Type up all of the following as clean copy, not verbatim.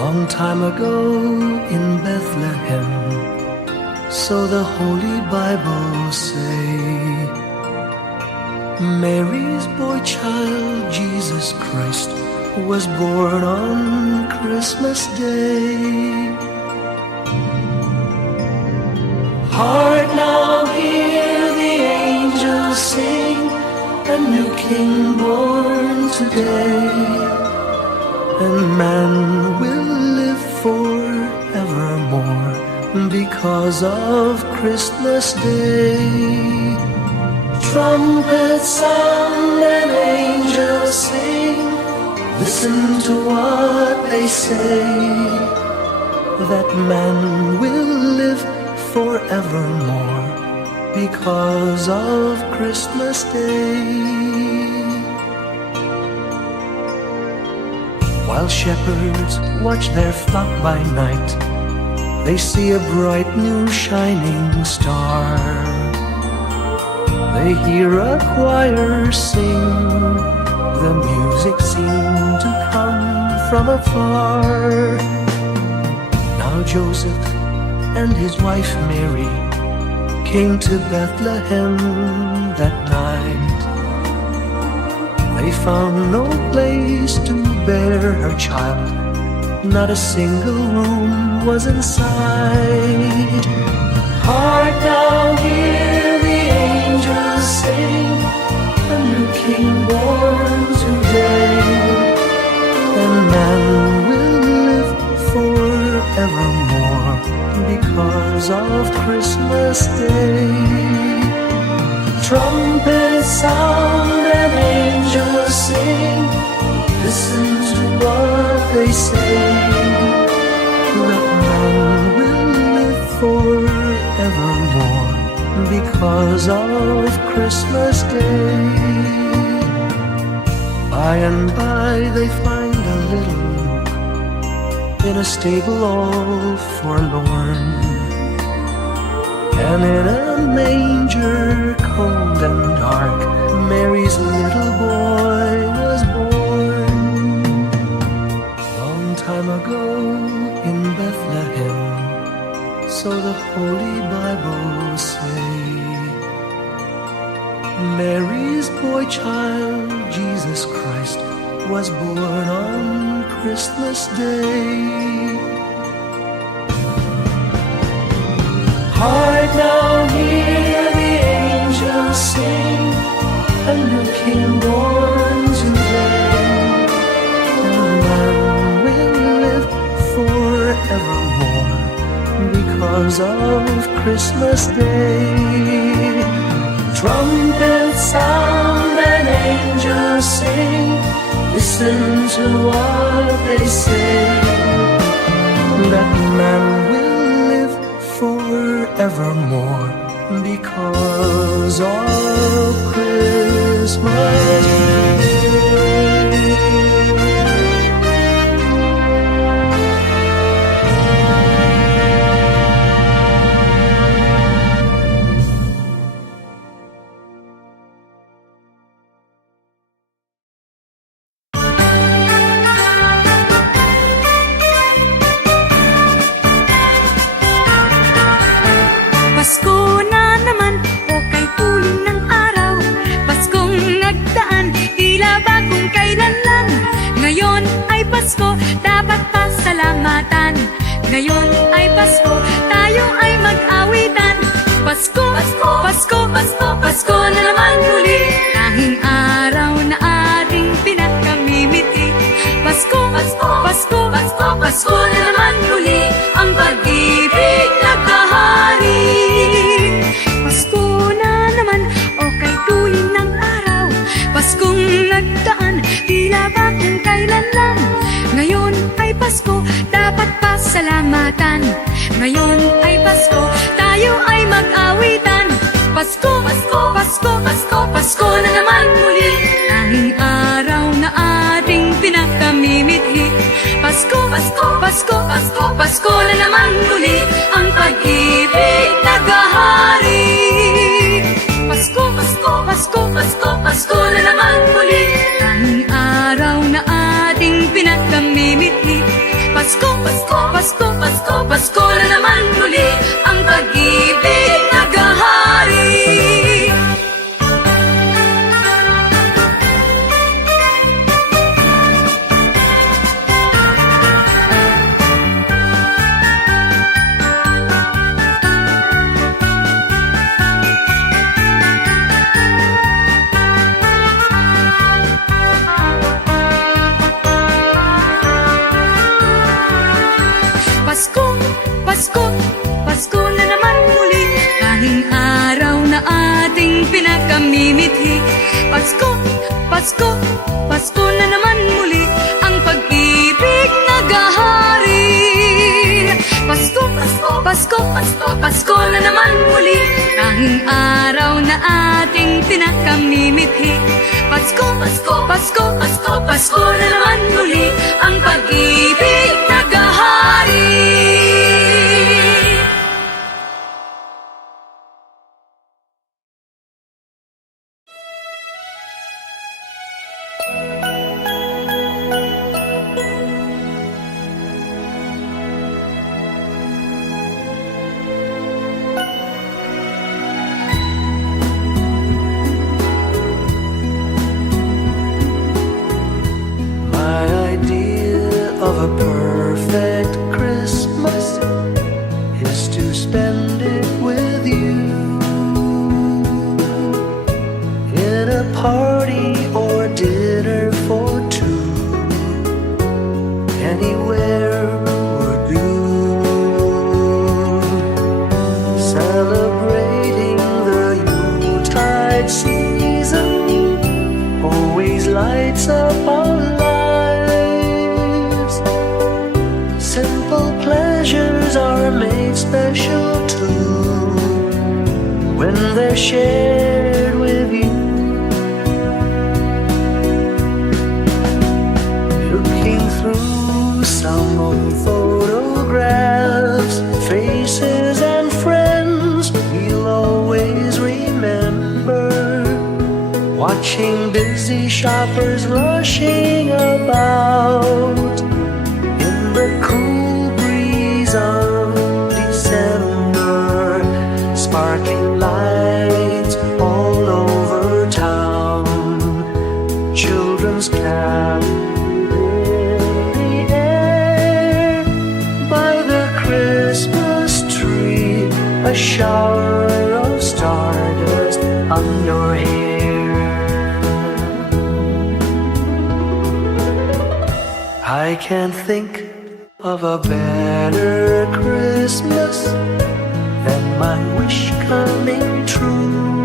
Long time ago in Bethlehem, so the Holy Bible say, Mary's boy child, Jesus Christ, was born on Christmas Day. Heart, now hear the angels sing, a new King born today, and man will live forevermore because of Christmas Day. Trumpets sound and angels sing, listen to what they say, that man will live forevermore because of Christmas Day. While shepherds watch their flock by night, they see a bright new shining star. They hear a choir sing, the music seemed to come from afar. Now Joseph and his wife Mary came to Bethlehem that night. They found no place to bear her child, not a single room was in sight. Heart, now hear the angels sing, a new King born today, and man will live forevermore because of Christmas Day. Trumpets sound and angels sing, listen to what they say, that man will live forevermore because of Christmas Day. By and by they find a little nook in a stable all forlorn, and in a manger cold and dark, Mary's little boy was born. Long time ago in Bethlehem, so the Holy Bible say, Mary's boy child, Jesus Christ, was born on Christmas Day. Heart, now hear the angels sing, a new King born today, and man will live forevermore because of Christmas Day. Trumpets sound and angels sing, listen to what they say, that man will live forevermore because of Christmas Day. Pasko na naman, o kay tuling ng araw, Paskong nagdaan, tila ba kung kailan lang. Ngayon ay Pasko, dapat pasalamatan. Ngayon ay Pasko, tayo ay mag-awitan. Pasko, Pasko, Pasko, Pasko, Pasko na naman muli, tanging araw na ating pinakamimiti. Pasko, Pasko, Pasko, Pasko, Pasko na naman muli, ang pag-ibig nagkahari. Pasko na naman, o kay tuling ng araw, Paskong nagdaan, tila ba kung kailan lang. Ngayon ay Pasko, dapat pasalamatan. Ngayon ay Pasko, tayo ay mag-awitan. Pasko, Pasko, Pasko, Pasko, Pasko na naman muli, tanging araw na ating pinakamimithi. Pasko, Pasko, Pasko, Pasko, Pasko na naman muli, ang pag-ibig naghahari. Pasko, Pasko, Pasko, Pasko, Pasko na naman muli, tanging araw na ating pinakamimithi. Pasko, Pasko, Pasko, Pasko, Pasko na naman muli ang pag-ibig naghahari. Pasko, Pasko, Pasko na naman muli, tanging araw na ating pinakamimithi. Pasko, Pasko, Pasko na naman muli, ang pag-ibig naghahari. Pasko, Pasko, Pasko, Pasko, Pasko na naman muli, tanging araw na ating pinakamimithi. Pasko, Pasko, Pasko, Pasko, Pasko na naman muli, ang pag-ibig naghahari. My idea of a perfect Christmas is to spend it with you in a party or dinner for two. Anywhere would do. Celebrating the Yuletide season always lights up our lives. Simple pleasures are made special too when they're shared with you. Looking through some old photographs, faces and friends we'll always remember. Watching busy shoppers rushing about in the cool breeze of December. Sparkling lights all over town, children's carols in the air. By the Christmas tree, a shower of stardust on your hair. I can't think of a better Christmas than my wish coming true.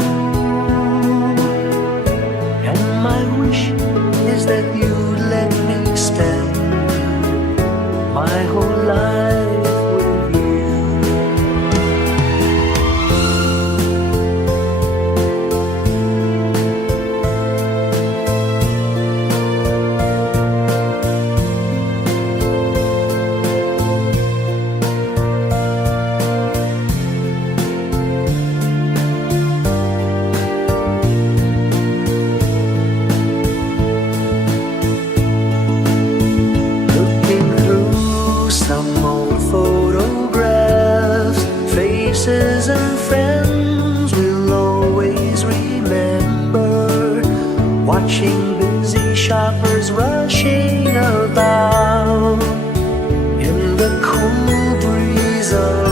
And my wish is that you let me spend my whole life with you. Looking through some old photographs, faces and friends we'll always remember. Watching busy shoppers rushing about in the cool breeze of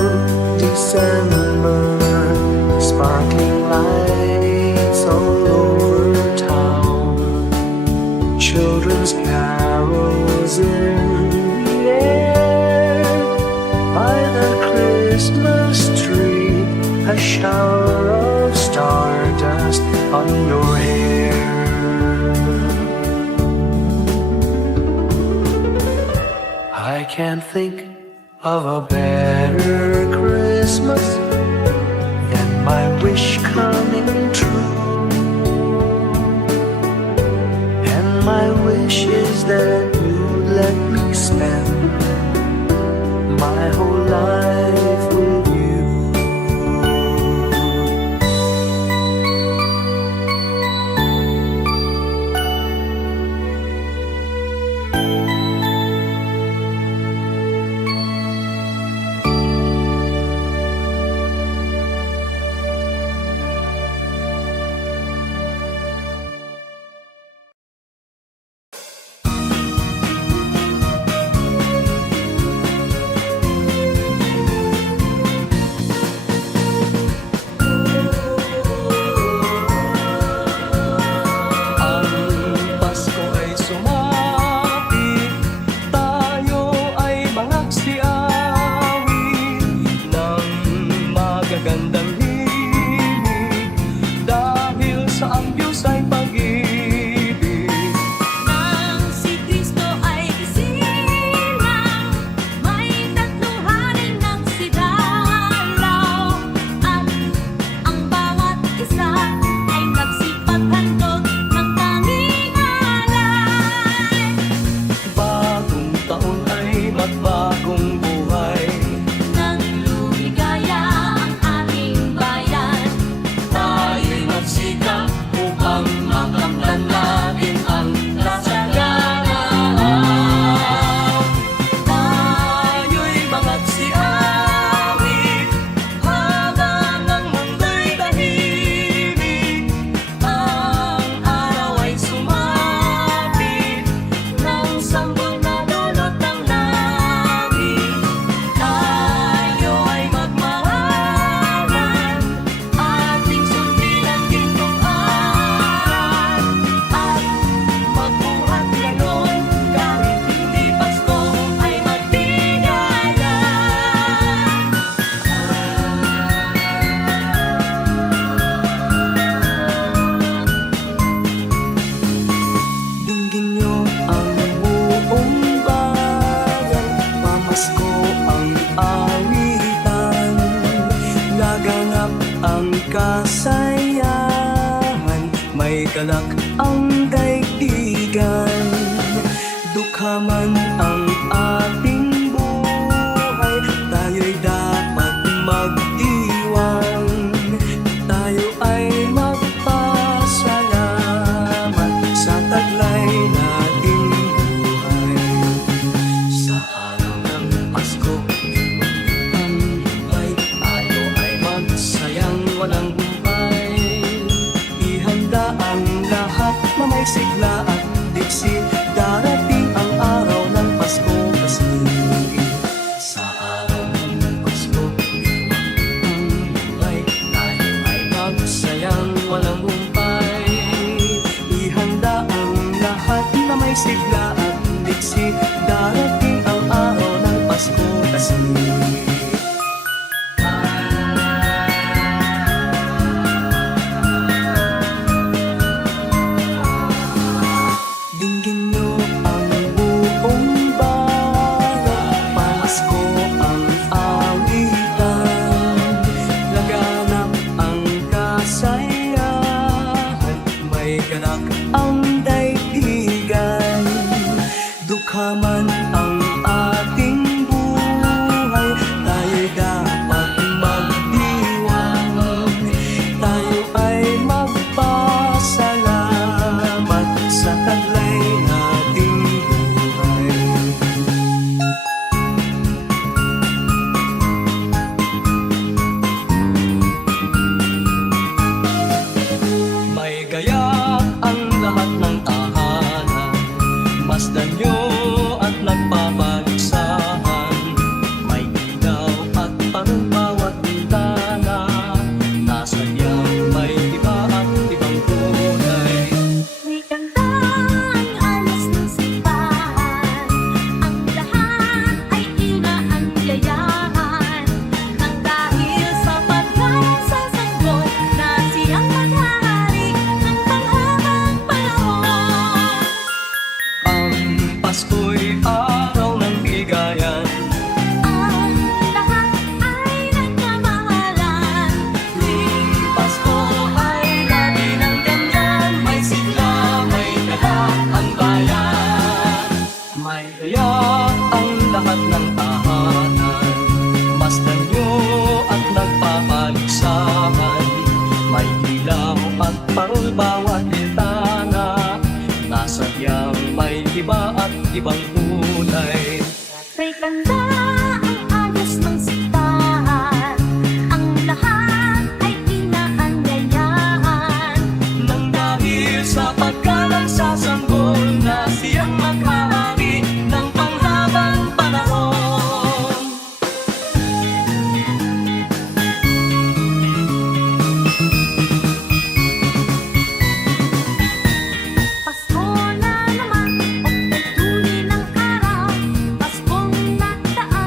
December. Sparkling lights all over town, children's carols in the air. By the Christmas tree, a shower of stardust on your hair. I can't think of a better Christmas than my wish coming true. And my wish is that you let me spend my whole life with you. galak ang daigdigan. Dukha man ang ating buhay, tayo'y dapat mag-iwan. Tayo ay magpasalamat sa taglay nating buhay. Sa araw ng Pasko, ay tayo ay magsayang walang humpay. Ihanda ang lahat na may sigla at diksi. Darating ang araw ng Pasko kasi sa araw ng Pasko, ay tayo ay magsayang walang humpay. Ihanda ang lahat na may sigla at diksi. Darating ang araw ng Pasko kasi dinggin nyo ang buong bayan, pamasko ang awitan. Laganap ang kasayahan, may ganap ang daigdigan. Dukha man ang ating buhay, tayo'y dapat magdiwang. Tayo ay magpasalamat sa taglay nating buhay. May gayak ang lahat ng tahanan, masdan nyo at nagpapaligsahan. May ilaw at parang bawat bintana, nasadyang may iba at ibang kulay. May kanta ang alas ng simbahan, ang lahat ay inaanyayahan. Nang dahil sa pagkain sa sanggol, na siyang maghahari ng panghabang panahon. Ang Pasko'y araw ng bigayan, Ang lahat ay nagmamahalan. tuwing Pasko ay lagi ng ganyan. May sigla, may galak ang bayan. May gayak ang lahat ng tahanan, masdan nyo at nagpapaligsahan. May ilaw at parol bawat bintana, nasadyang may iba at ibang kulay. May kanta ang alas ng simbahan, ang lahat ay inaanyayahan. Nang dahil sa pagkalang sa sanggol, na siyang maghahari ng panghabang panahon. Pasko na naman, okto'y tunay ng araw. Paskong nagdaan,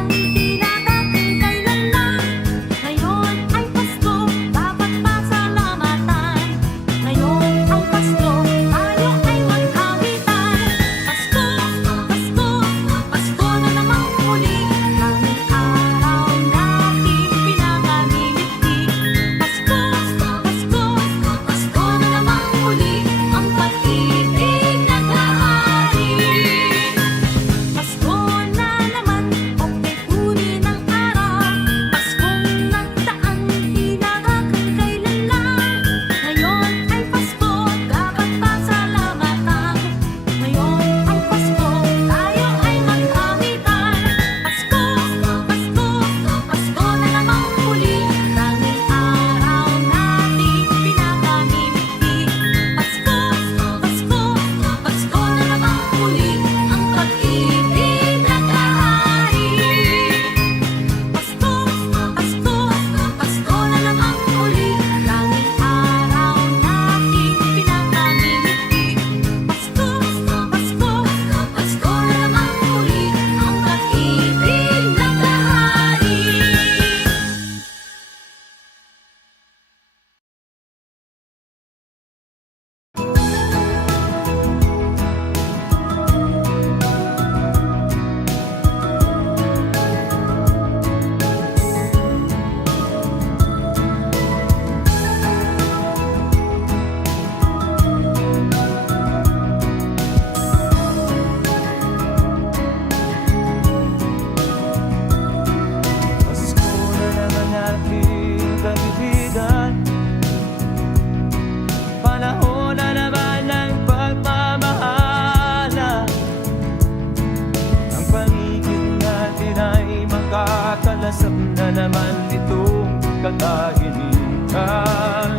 Makakalasap na naman itong katahimikan.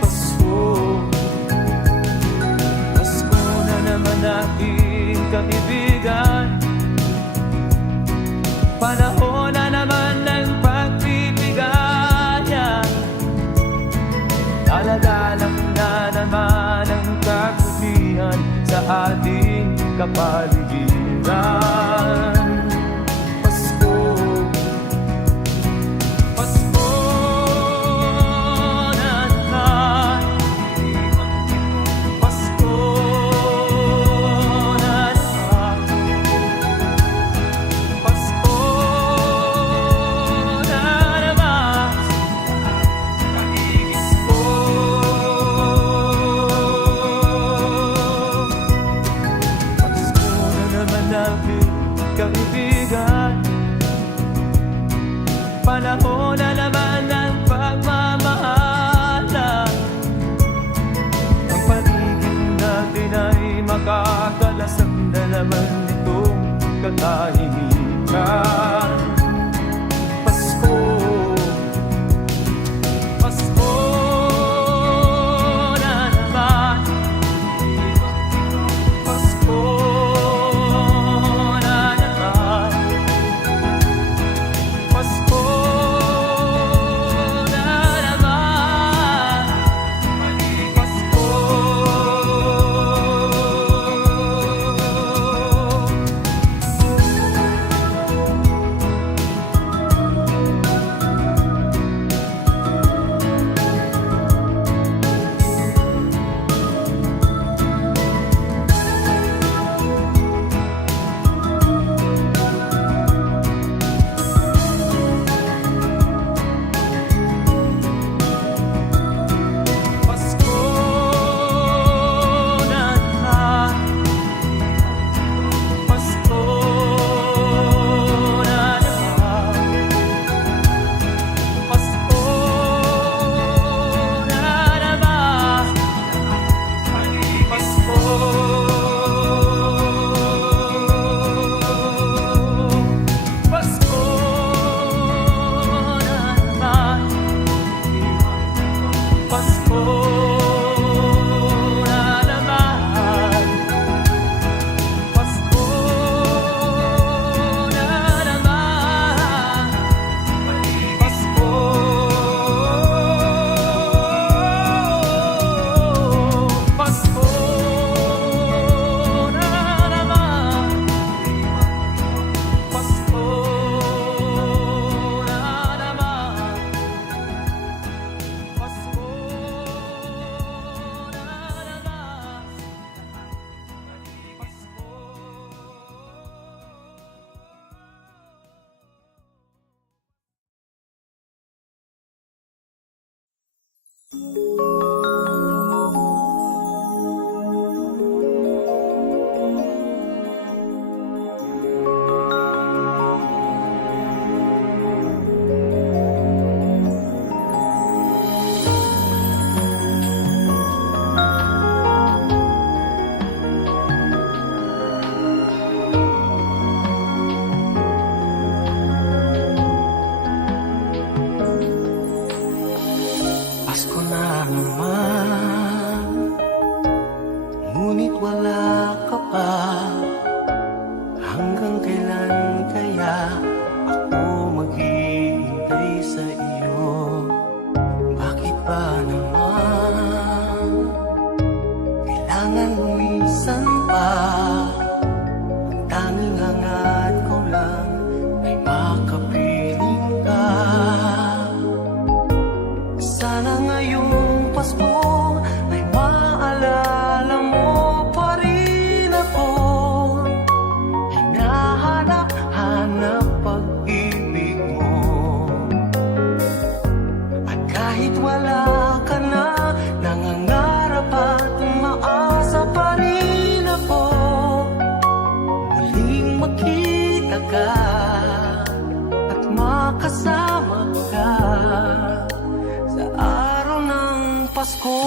Pasko, Pasko na naman aking kaibigan. Panahon na naman ng pagbibigaya. Daladalang na naman ang kakulihan sa ating kapaligiran. Pasko, Pasko na naman. Pasko na naman. Pasko na naman. Kaligis ko. Pasko na naman aking kaibigan. Panahon na naman ng pagmamahalan. Ang paligid natin ay makakalasap na naman itong katahimikan. Pasko, Pasko na naman. Pasko na naman. Pasko na naman. Pasko. Pasko na naman. Pasko na naman. Pasko na naman. Pasko. Pasko na naman. Pasko na naman. Pasko na naman. Pasko. Pasko na naman. Pasko na naman. Pasko na Pasko na naman, ngunit wala ka pa. Hanggang kailan kaya ako maghihintay sa iyo? Bakit ba naman kailangan lumisan pa? Ang tanging hangat ko lang ay makapiling ka. Sana ngayong Pasko ay maalala mo pa rin ako. Hinahanap-hanap pag-ibig mo. At kahit wala ka na, nangangarap at umaasa pa rin ako. Muling makita ka at makasama ka sa araw ng Pasko.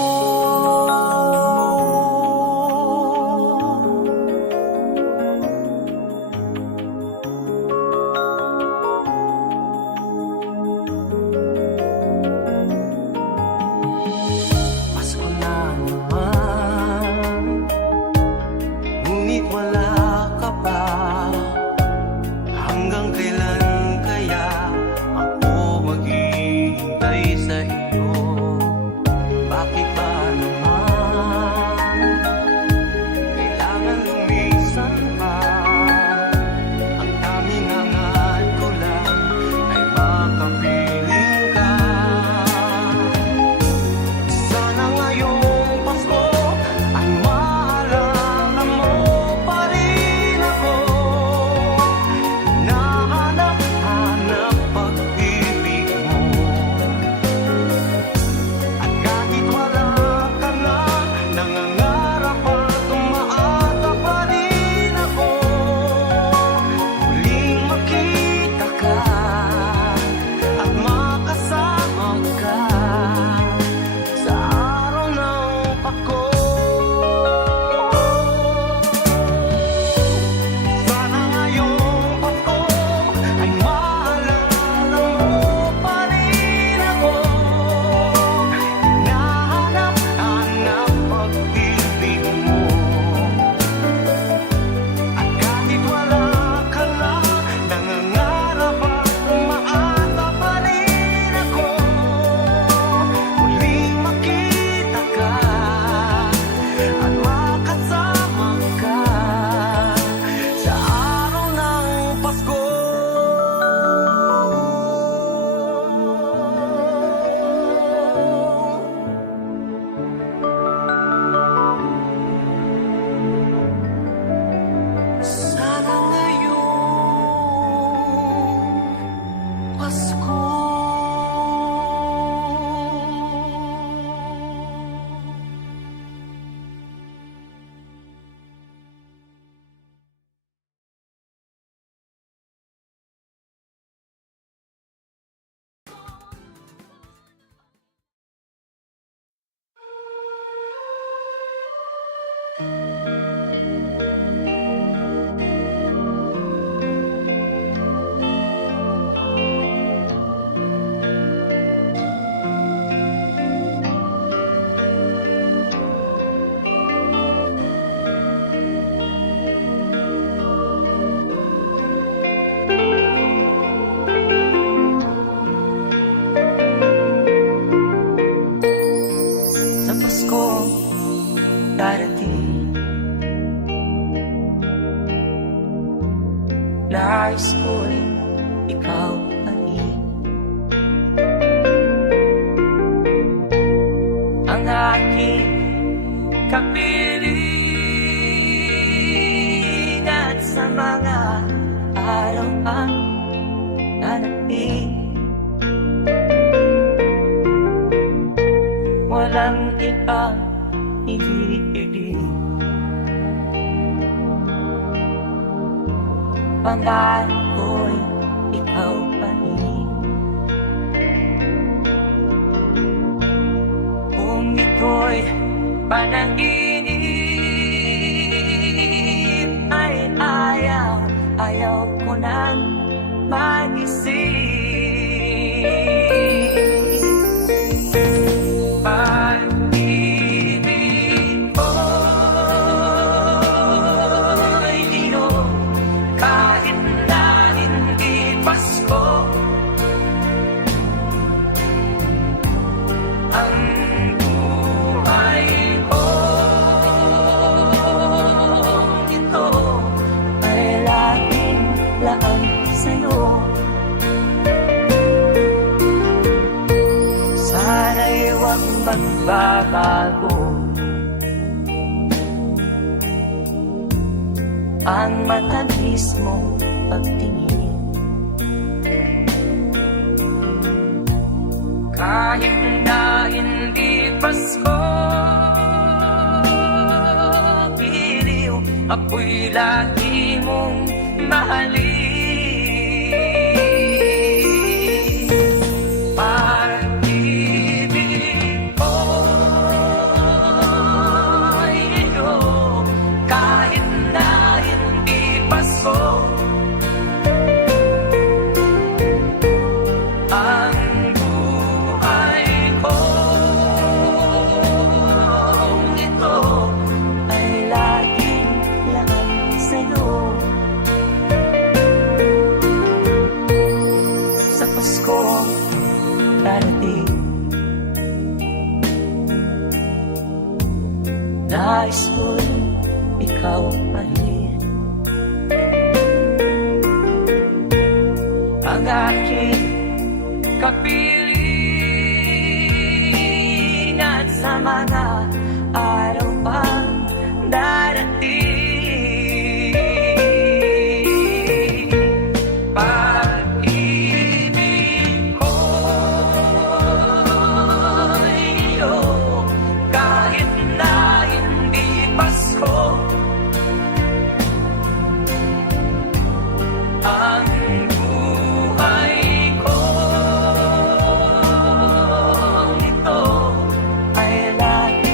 ko'y ikaw pa rin. Ang aking kapiling at sa mga araw pang darating, walang ibang iniibig. Pangarap ko'y ikaw pa rin. Kung ito'y panaginip ay ayaw ko nang mag-isip. Pag-ibig ko'y iyo, kahit na hindi Pasko. Ang buhay ko ito ay laging laan sa'yo. Sana'y huwag magbabago ang matamis mong pagtingin. Kahit na hindi Pasko, biliw ako'y lagi mong mahalin. Pag-ibig ko'y iyo, kahit na hindi Pasko. Ang buhay ko ito ay laging laan sa'yo. Sa Pasko darating, nais ko'y ikaw pa rin. Ang aking kapiling at sa mga araw pang darating, pag-ibig ko'y iyo, kahit na hindi Pasko. Ang buhay ko ito ay lagi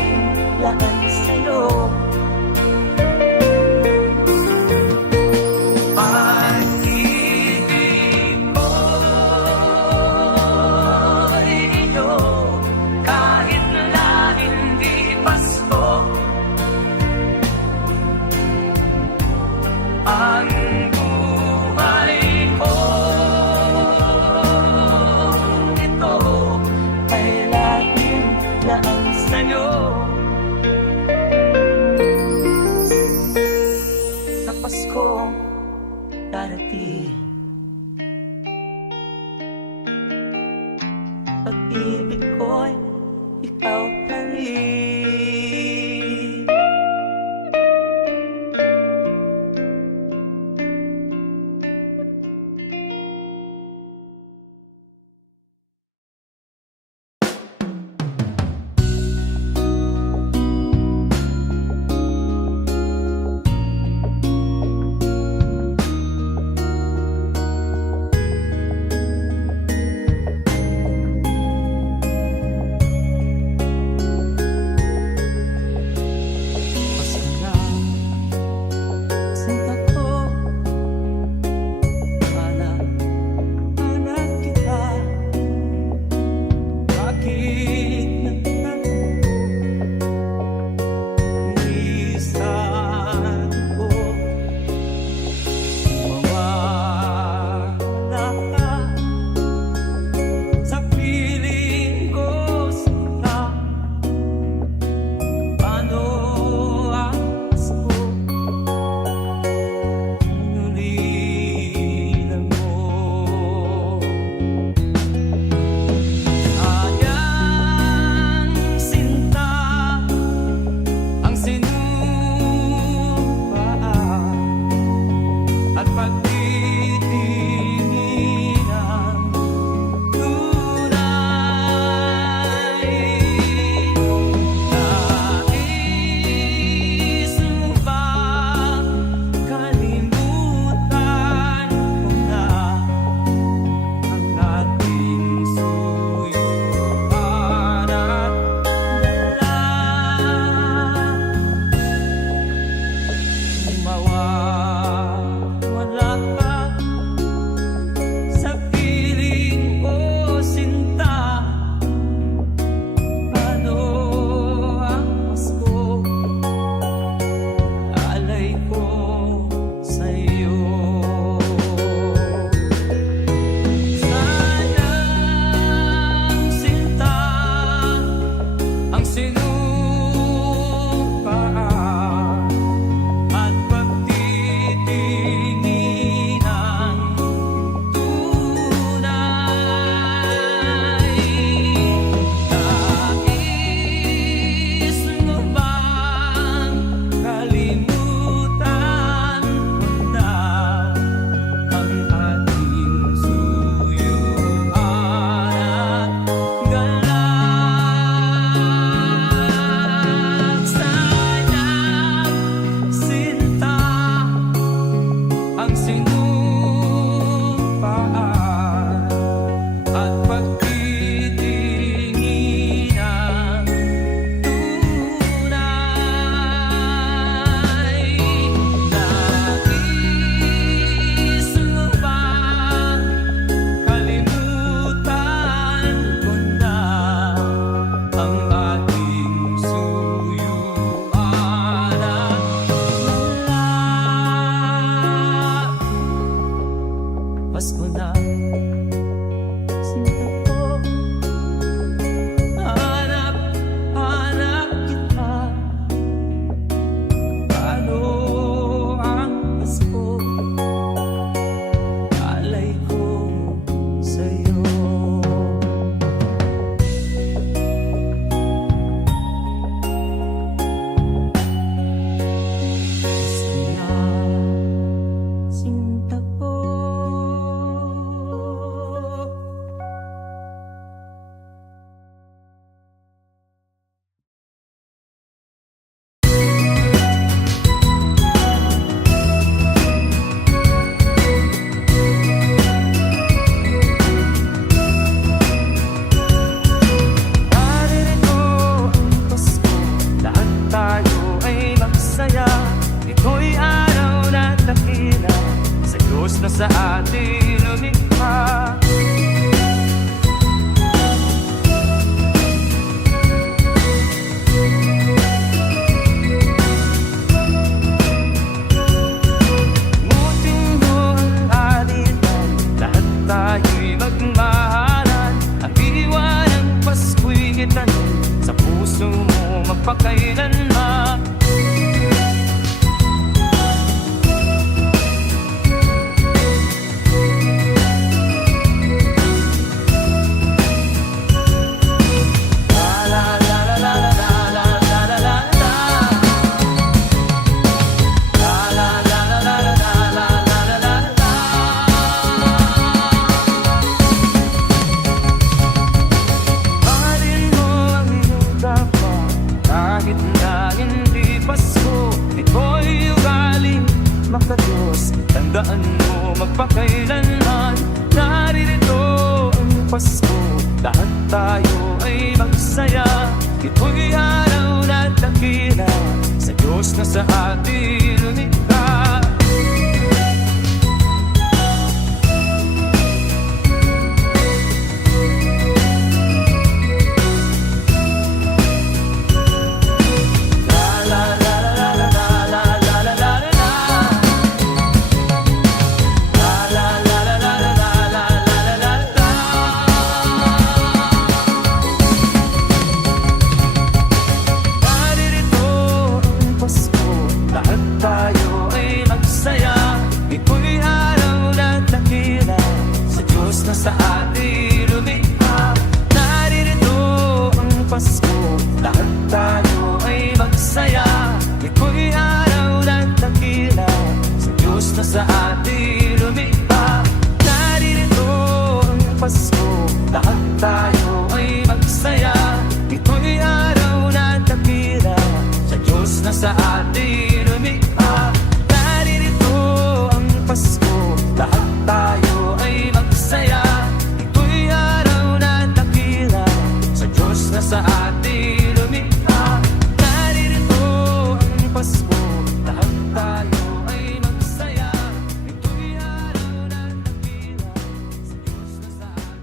Pasko na. Sinta ko, hanap, hanap kita. Paano ang Pasko? Alay ko sa'yo. Pasko na, sinta ko. Naririto ang Pasko, lahat tayo ay magsaya. Ito'y araw na dakila sa Diyos na sa atin lumikha. Ngutin mo ang alitan, lahat tayo'y magmahalan. Ang diwa ng Pasko'y itanong sa puso mo magpakailanman. Mahalin mo ang iyong kapwa, kahit na hindi Pasko. Ito'y ugaling makadiyos, tandaan mo magpakailanman. Naririto ang Pasko, lahat tayo ay magsaya. Ito'y araw na dakila sa Diyos na sa atin lumikha. Naririto ang Pasko, lahat tayo ay magsaya. Ito'y araw na dakila sa Diyos na sa atin lumikha. Naririto ang Pasko, lahat tayo ay magsaya. Ito'y araw na dakila sa Diyos na sa atin lumikha. Naririto ang Pasko, lahat tayo ay magsaya. Ito'y araw na dakila sa Diyos na sa atin lumikha. Naririto ang Pasko, lahat tayo ay magsaya. Ito'y araw na dakila sa Diyos na sa atin lumikha. Naririto ang Pasko, lahat tayo ay magsaya. Ito'y araw na dakila sa Diyos na sa atin.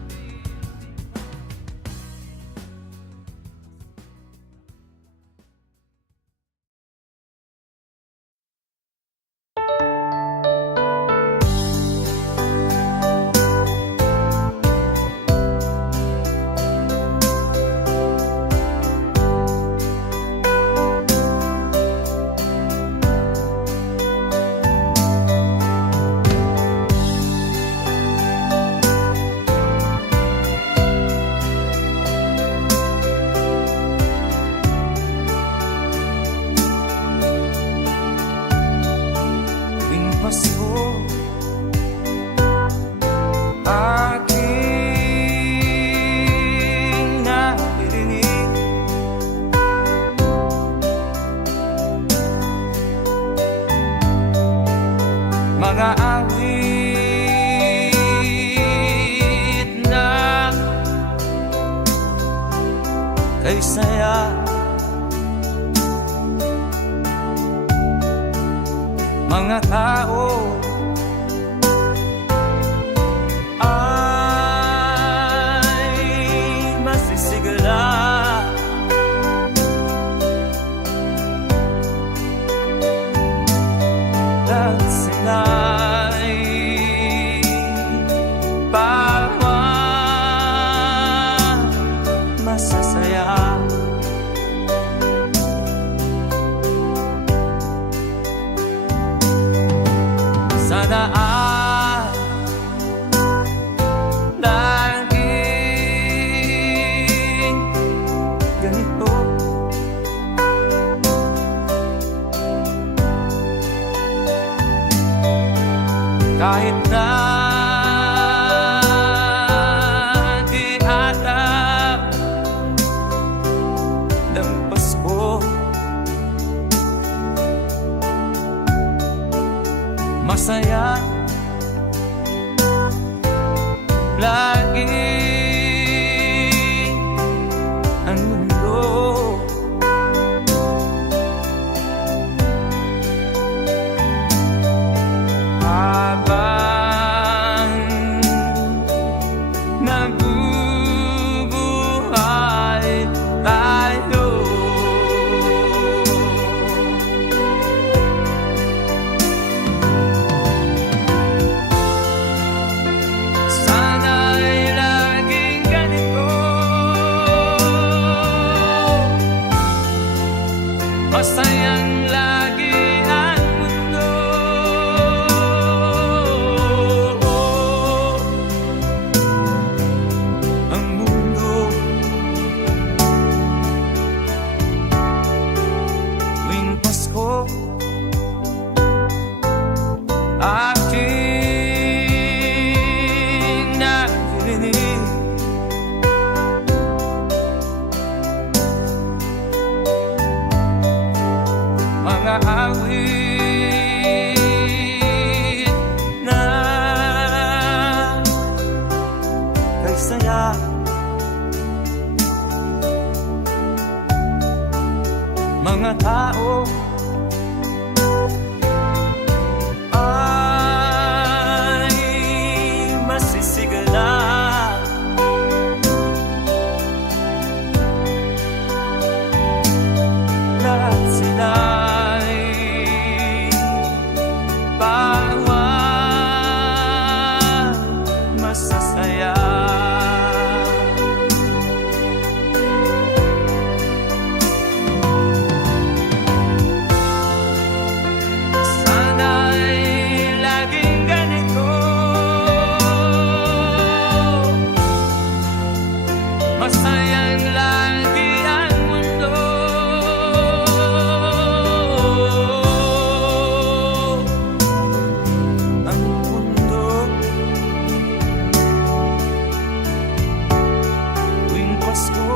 Tuwing Pasko, aking naririnig mga awit na kay saya. Mga tao ay masisigla. At sila'y masaya lagi ang mundo. Habang nabubuhay tayo, sana'y laging ganito, masayang lagi ang mundo. Ang mundo tuwing Pasko aking naririnig mga awit na kay saya. Mga tao ay masisigla, lahat sila'y bawat masasaya. Sana'y laging ganito, masayang lagi ang mundo. Ang mundo tuwing Pasko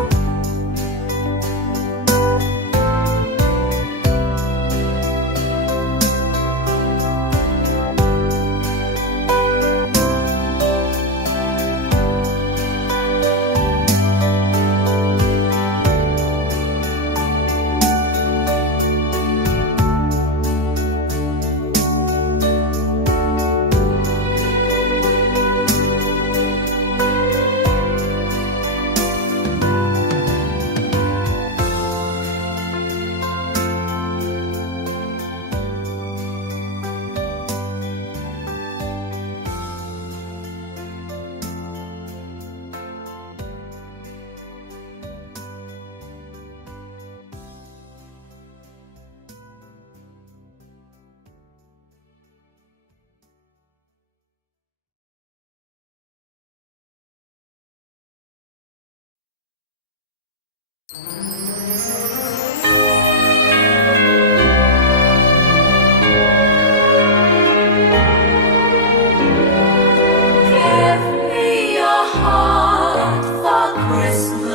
Give me your heart for Christmas.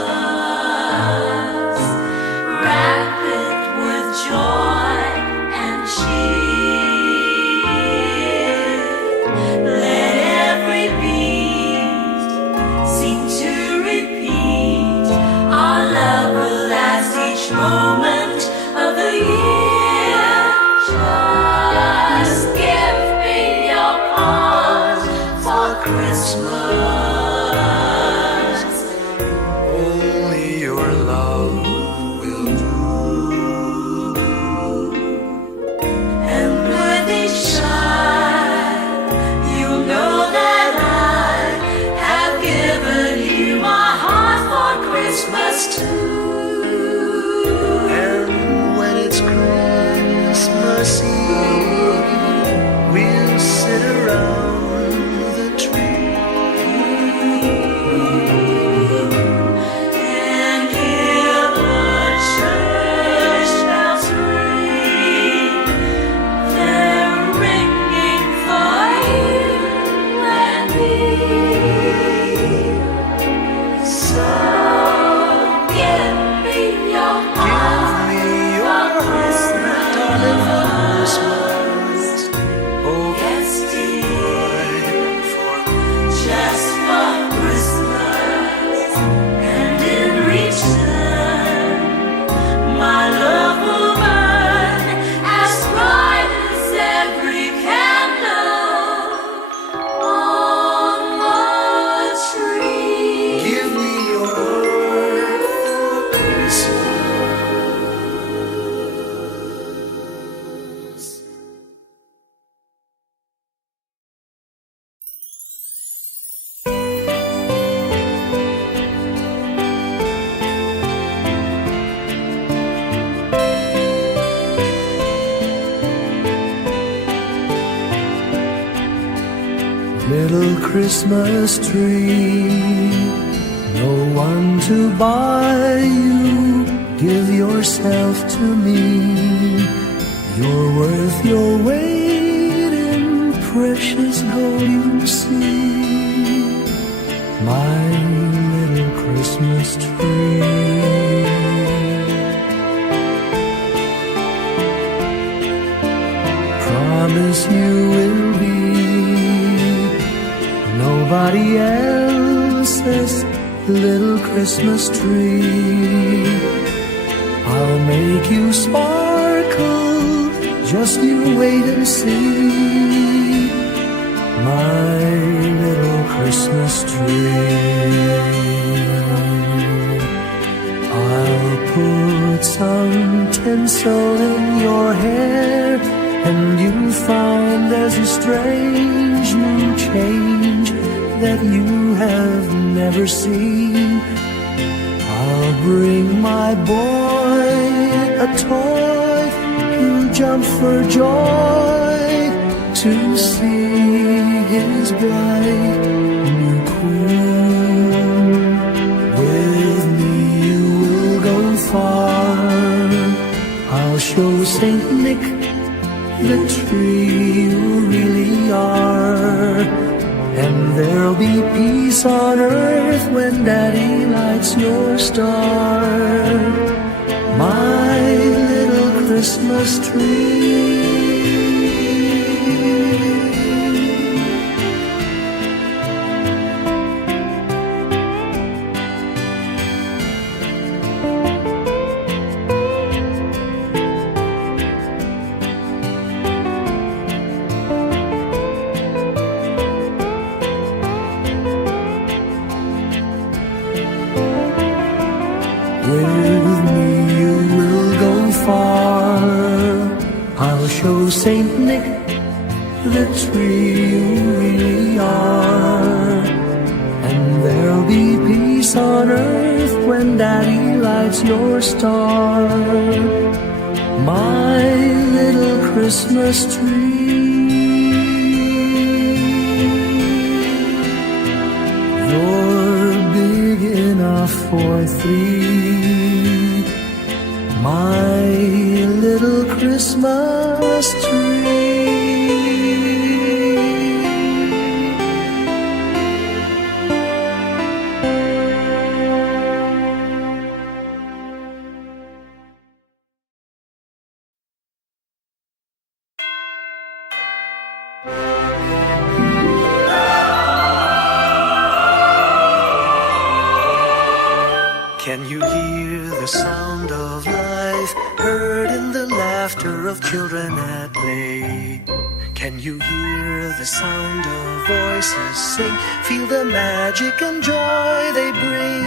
Wrap it with joy and cheer. Let every beat seem to repeat. Our love will last each moment of the year. Just give me your heart for Christmas. only your love will do. And with each child, you know that I have given you my heart for Christmas too. And when it's Christmas Eve, we'll sit around the tree. little Christmas tree. No one to buy you, give yourself to me. You're worth your weight in precious gold, you see, my little Christmas tree. Promise you will be nobody else's little Christmas tree. I'll make you sparkle, just you wait and see, my little Christmas tree. I'll put some tinsel in your hair, and you'll find there's a strange new change that you have never seen. I'll bring my boy a toy, he'll jump for joy to see his bright new queen. With me you will go far, I'll show Saint Nick the tree you really are. And there'll be peace on earth when Daddy lights your star, my little Christmas tree. With me you will go far, I'll show Saint Nick the tree you really are. And there'll be peace on earth when Daddy lights your star, my little Christmas tree. You're big enough for three, my little Christmas tree. Can you hear the sound of life heard in the laughter of children at play? Can you hear the sound of voices sing, feel the magic and joy they bring?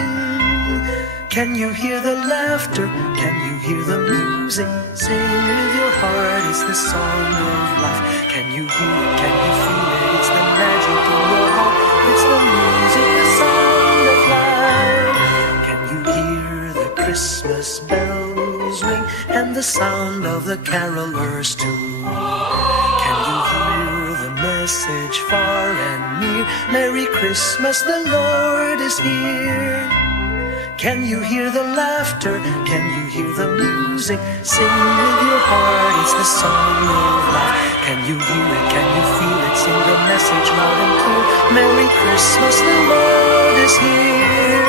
Can you hear the laughter? Can you hear the music? Sing with your heart, it's the song of life. Can you hear it? Can you feel it? It's the magic in your heart, it's the music, the sound of life. Can you hear the Christmas bells ring and the sound of the carolers too? Can you hear the message far and near? Merry Christmas, the Lord is here. Can you hear the laughter? Can you hear the music? Sing with your heart, it's the song of life. Can you hear it? Can you feel it? Sing the message loud and clear. Merry Christmas, the Lord is here.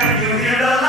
Can you hear the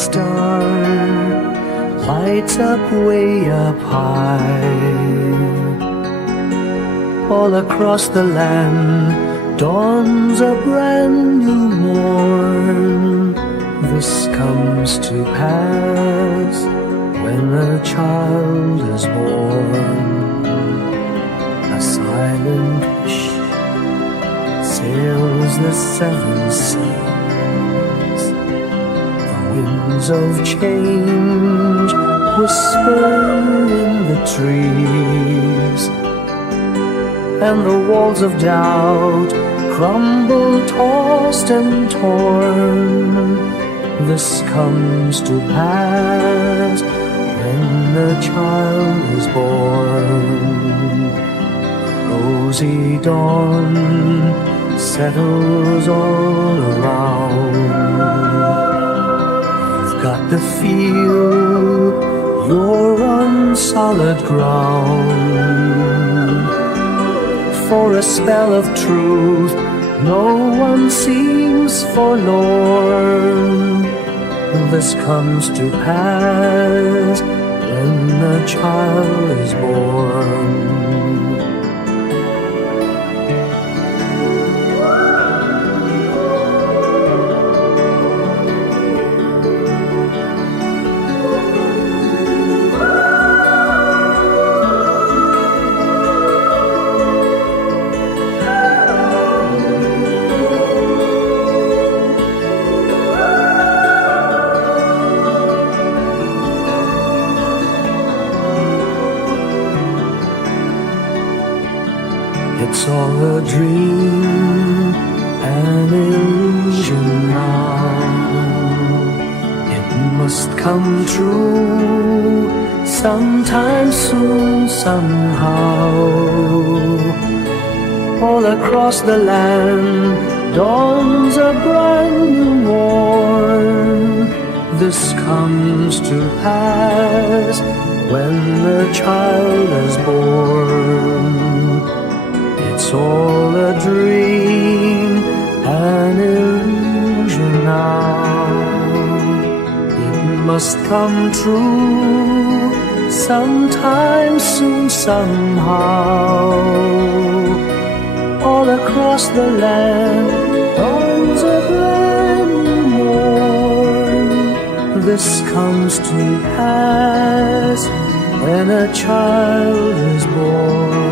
star lights up way up high. All across the land dawns a brand new morn. This comes to pass when a child is born. A silent wish sails the seven seas. The winds of change whisper in the trees, and the walls of doubt crumble, tossed and torn. This comes to pass when the child is born. Rosy dawn settles all around. You've got to feel you're on solid ground. For a spell of truth, no one seems forlorn. This comes to pass when the child is born. It's all a dream, an illusion now. It must come true sometime soon, somehow. All across the land dawns a brand new morn. This comes to pass when the child is born. It's all a dream, an illusion now. It must come true sometime soon, somehow. All across the land dawns a brand new morn. This comes to pass when a child is born.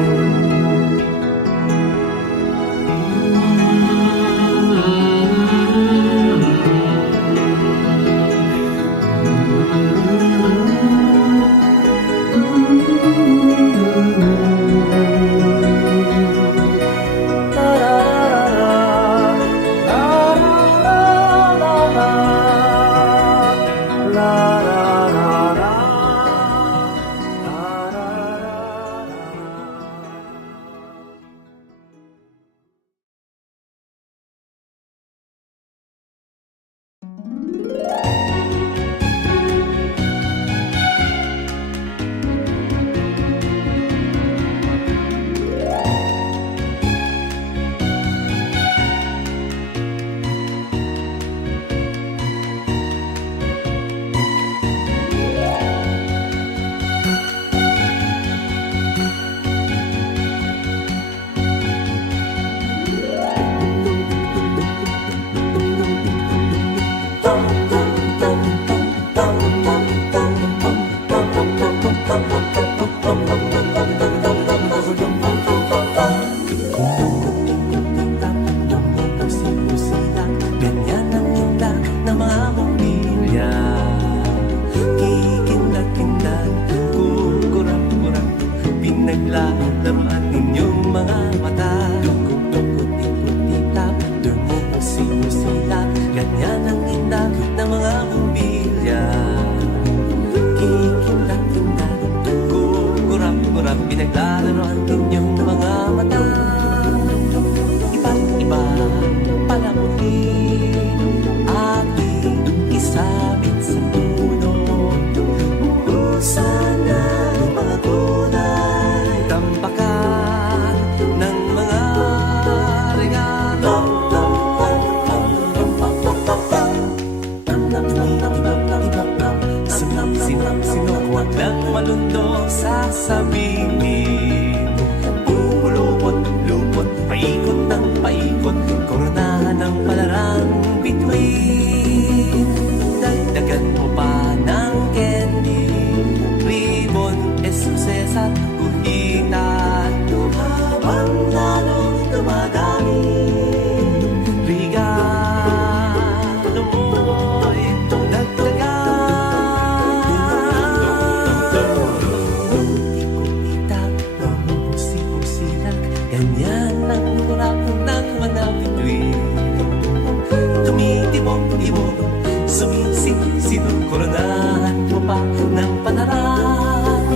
Sumisinong koronahan mo pa ng panaran.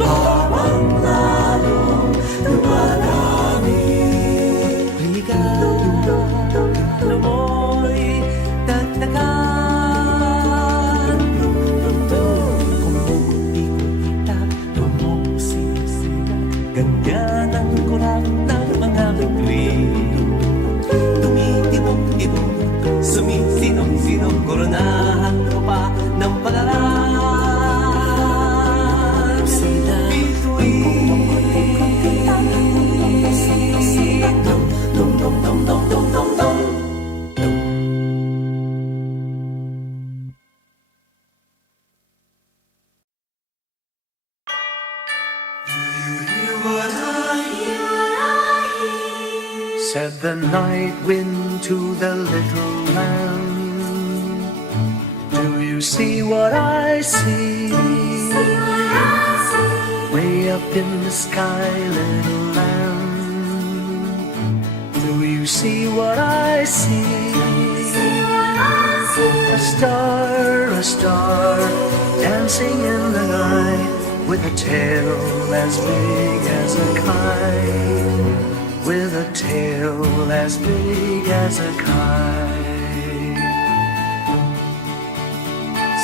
Habang lalong dumadami, regalo mo'y dagdagan. Kung hindi ko kita, tumusisira. Ganyan ang kurang ng mga bituin. Tumitibok-tibok, sumisinong-sinong koronahan mo pa ng panaran. Said the night wind to the little lamb, do you see what I see? Way up in the sky, little lamb, do you see what I see? A star, dancing in the night, with a tail as big as a kite, with a tail as big as a kite.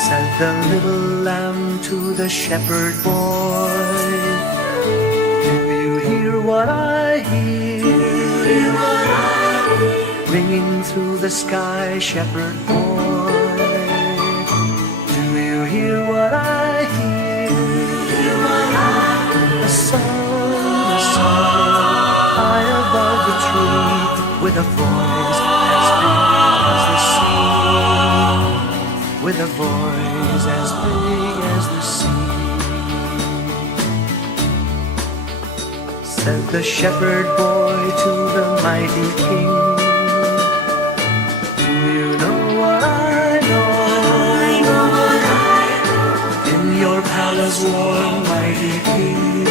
Said the little lamb to the shepherd boy, do you hear what I hear? Ringing through the sky, shepherd boy, do you hear what I hear? The sun, high above the tree, with a voice as big as the sea, with a voice as big as the sea. Said the shepherd boy to the mighty king, do you know what I know? In your palace warm, mighty king,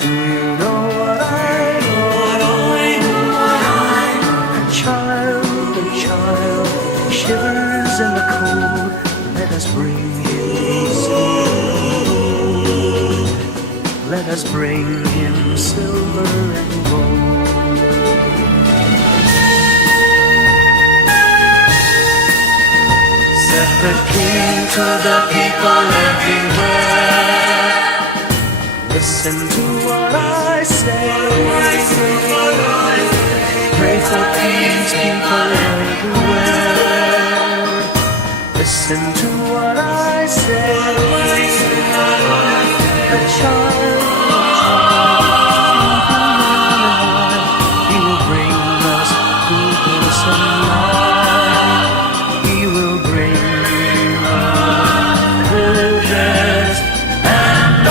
do you know what I know? A child shivers in the cold. Let us bring him silver. Let us bring him silver and gold. Said the king to the people everywhere, listen to what I say. Pray for peace, people everywhere. Listen to what I say. A child, he will bring us goodness and light. He will bring us goodness and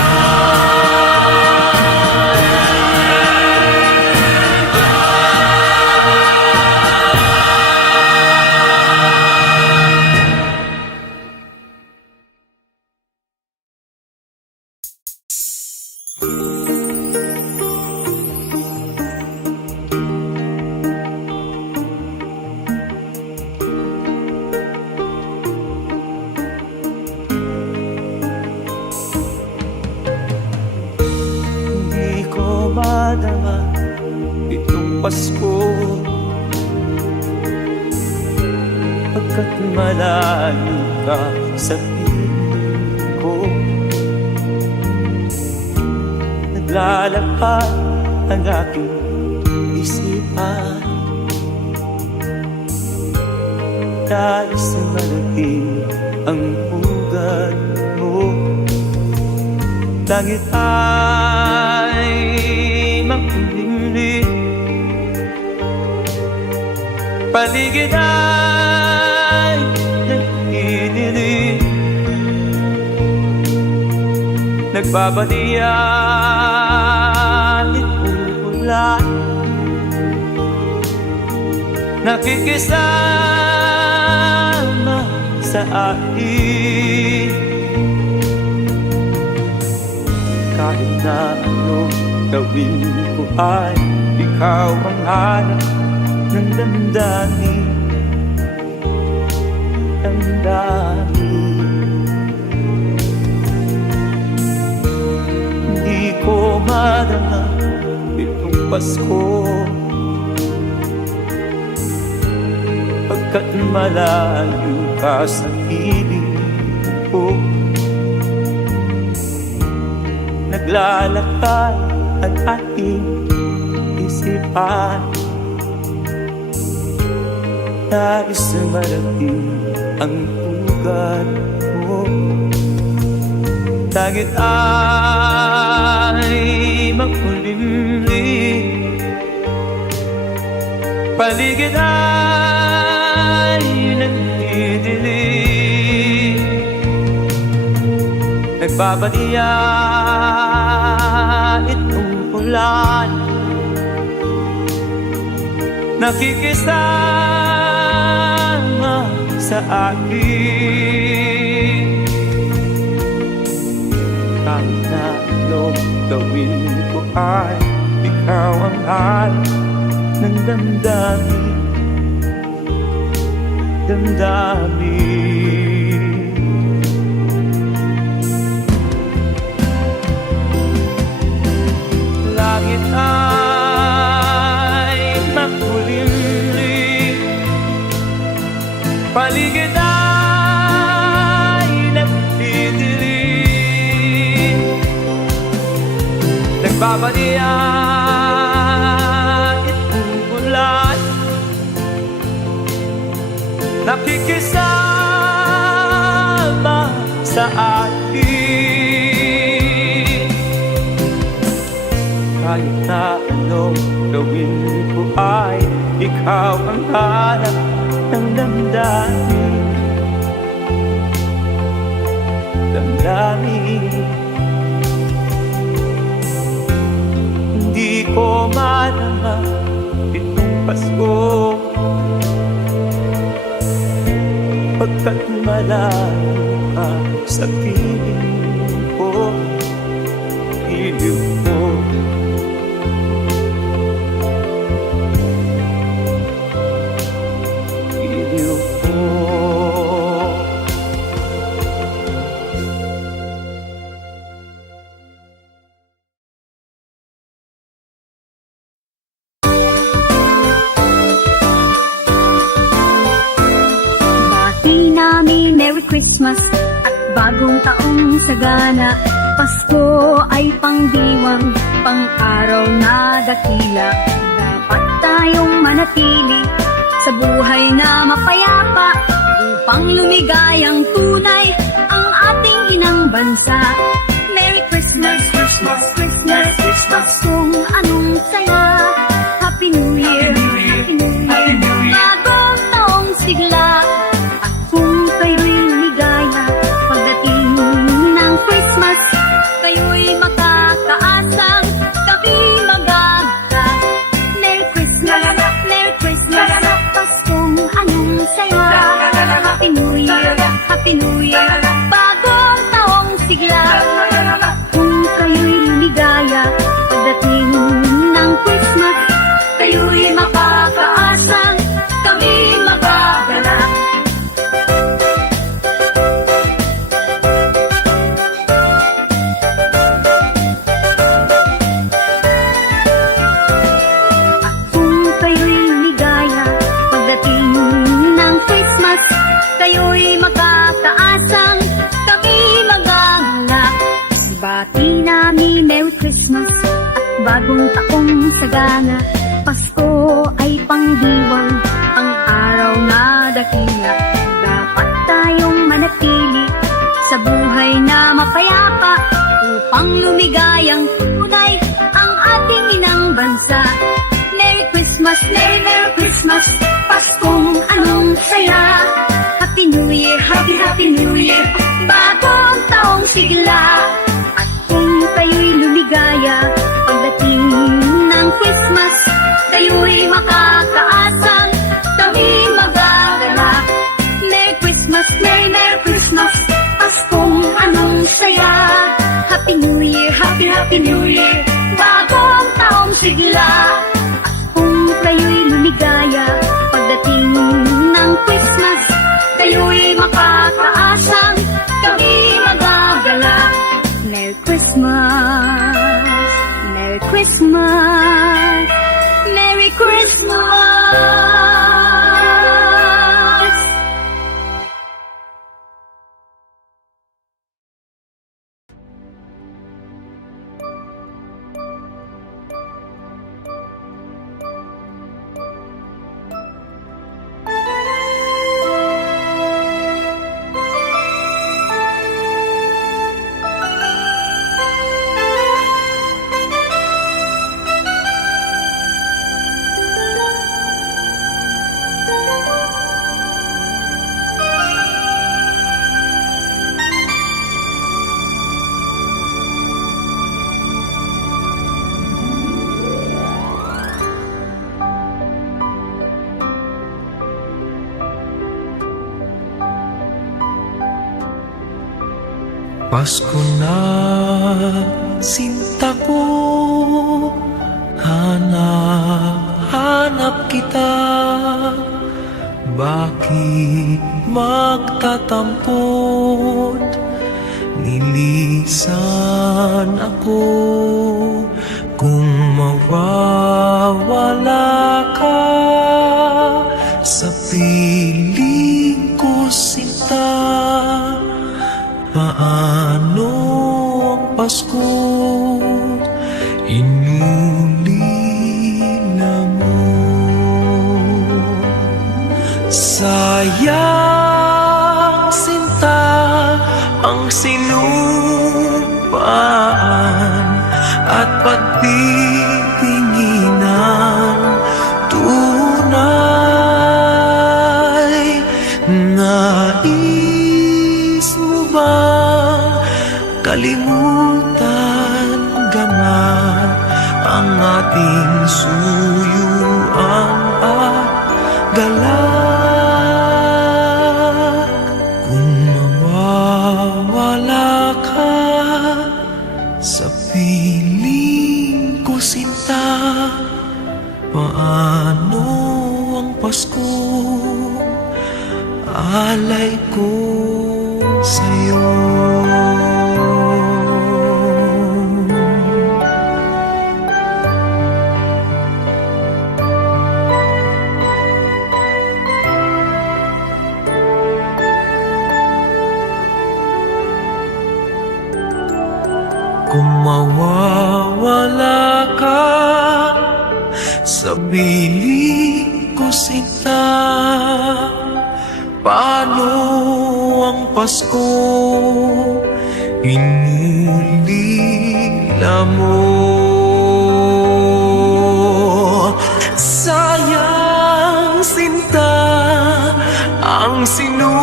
hindi ko madama itong Pasko, pagkat malayo ka sa piling ko. Naglalakad ang aking isipan, nais na malating ang ugat mo. Langit ay makulimlim, paligid ay nag-idilim. Nagbabalian itong ulan, nakikisama sa akin. Kahit na anong gawin ko ay ikaw ang hanap ng damdamin. Hindi ko madama itong Pasko, pagkat malayo ka sa piling ko. Naglalakad ang ating isipan, nais na marating ang ugat mo. Langit ay makulimlim, paligid ay nagdidilim. Nagbabadiya itong ulan, nakikisama sa akin. Kahit na anong gawin ko ay ikaw ang hanap ng damdamin. Langit ay makulimlim, paligid ay nagdidilim. Nagbabadiya itong ulan, nakikisama sa akin. Kahit na anong gawin ko ay ikaw ang hanap ng damdamin. Hindi ko madama itong Pasko, pagkat malayo ka sa piling ko. Iliw ko, iliw ko. Bati namin Merry Christmas at bagong taong sagana. Pasko ay pangdiwang, pang-araw na dakila. Dapat tayong manatili sa buhay na mapayapa, upang lumigayang tunay ang ating inang bansa. Merry Christmas, Christmas, Christmas, Christmas, kung anong saya. Happy New Year, Happy New Year, bagong taong sigla. At kung kayo'y lumigaya pagdating ng Christmas, kayo'y makakaasang kami magaganda. Merry Christmas, Merry Christmas, Paskong anong saya. Happy New Year, Happy New Year, bagong taong sigla. Kung kayo'y lumigaya pagdating ng Christmas, kayo'y makakaasang kami magaganda. Kung kayo'y lumigaya pagdating ng Christmas, kayo'y makakaasang kami magagalak. Sibati namin Merry Christmas at bagong taong sagana. Pasko ay pangdiwang, ang araw na dakila. Dapat tayong manatili sa buhay na mapayapa, upang lumigayang tunay ang ating inang bansa. Merry Christmas, Merry Merry Christmas, Paskong anong saya. Happy New Year, Happy Happy New Year, bagong taong sigla. At kung kayo'y lumigaya pagdating ng Christmas, kayo'y makakaasang kami magagalak. Merry Christmas, Merry Merry Christmas, Paskong anong saya. Happy New Year, Happy Happy Christmas, Merry Christmas. Pasko na, sinta ko, hanap kita. Bakit magtatampot? Nilisan ako kung mawawala ka sa piling ko, sinta. Paano ang Pasko inulila mo? Sayang, sinta, ang sinumpaan at pagtitinginan tunay. Nais mo bang kalimutan ka na ang ating suyuan at galak? Kung mawawala ka sa piling ko, sinta, paano ang Pasko? Alay ko sa'yo. Kung mawawala ka sa piling ko, sinta, paano ang Pasko inulila mo? Sayang, sinta, ang sinumpaan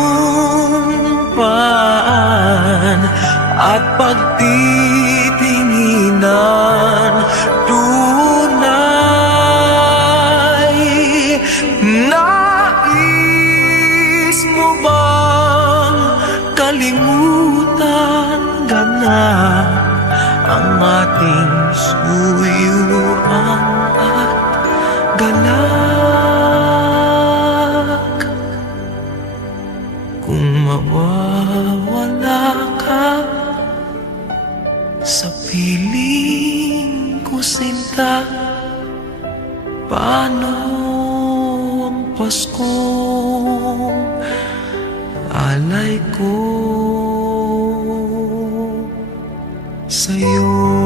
at pagtitinginan tunay. Nais mo bang kalimutan ka na ang ating suyuan at galak? Kung mawawala ka sa piling ko, sinta, paano ang Pasko? Alay ko sa'yo.